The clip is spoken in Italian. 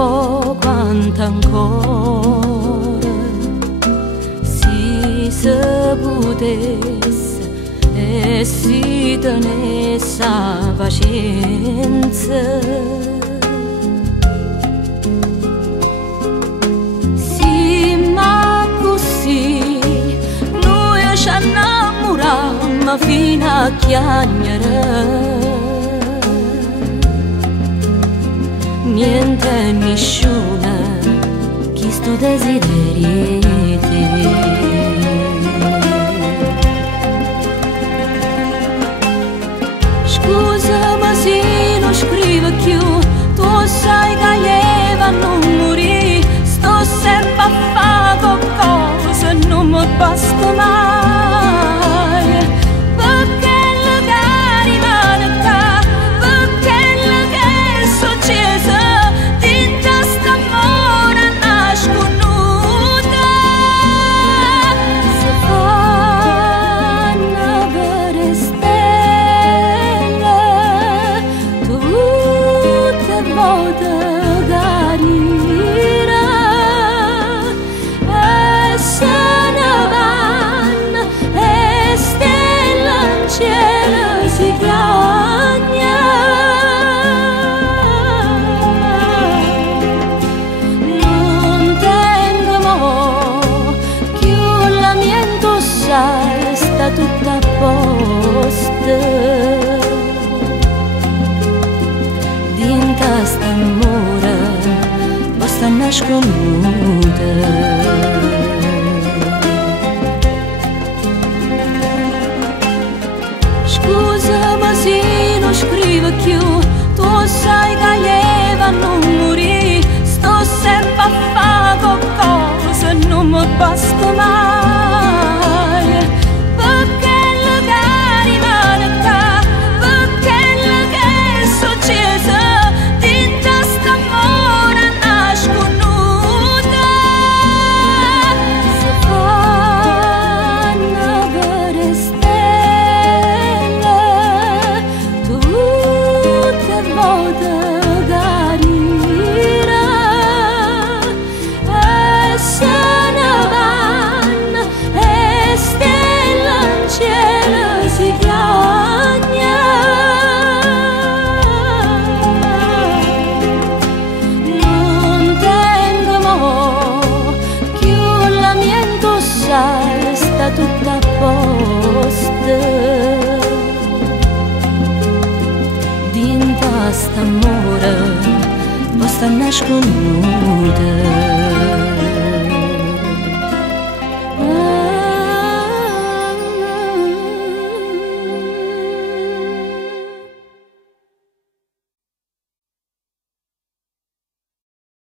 po' quanto ancora si potesse e si tenesse a pazienza, sì, ma così noi ci innamorammo fino a chiagnere. Niente e nessuna chi sto desideri te. Scusami se non scrivo più, tu sai che io non morì, sto sempre a fare qualcosa, non mi basta mai, perché le cari rimane qua, perché le che è successo. Sta tutta a posto, dinta st'amore basta nasconuta. Scusami se non scrivo più, tu sai che io non morì, sto sempre a fare qualcosa, non mi basta mai, perché le cari rimane qua, perché le che è successo, dinta st'amore nasconuta. Si fanno vedere stelle tutte volte carina, e se ne vanno e stelle in cielo si chiagna. Non tengo mo più la mia indossare, sta tutta a posto, dinta st'amore basta nasconuta.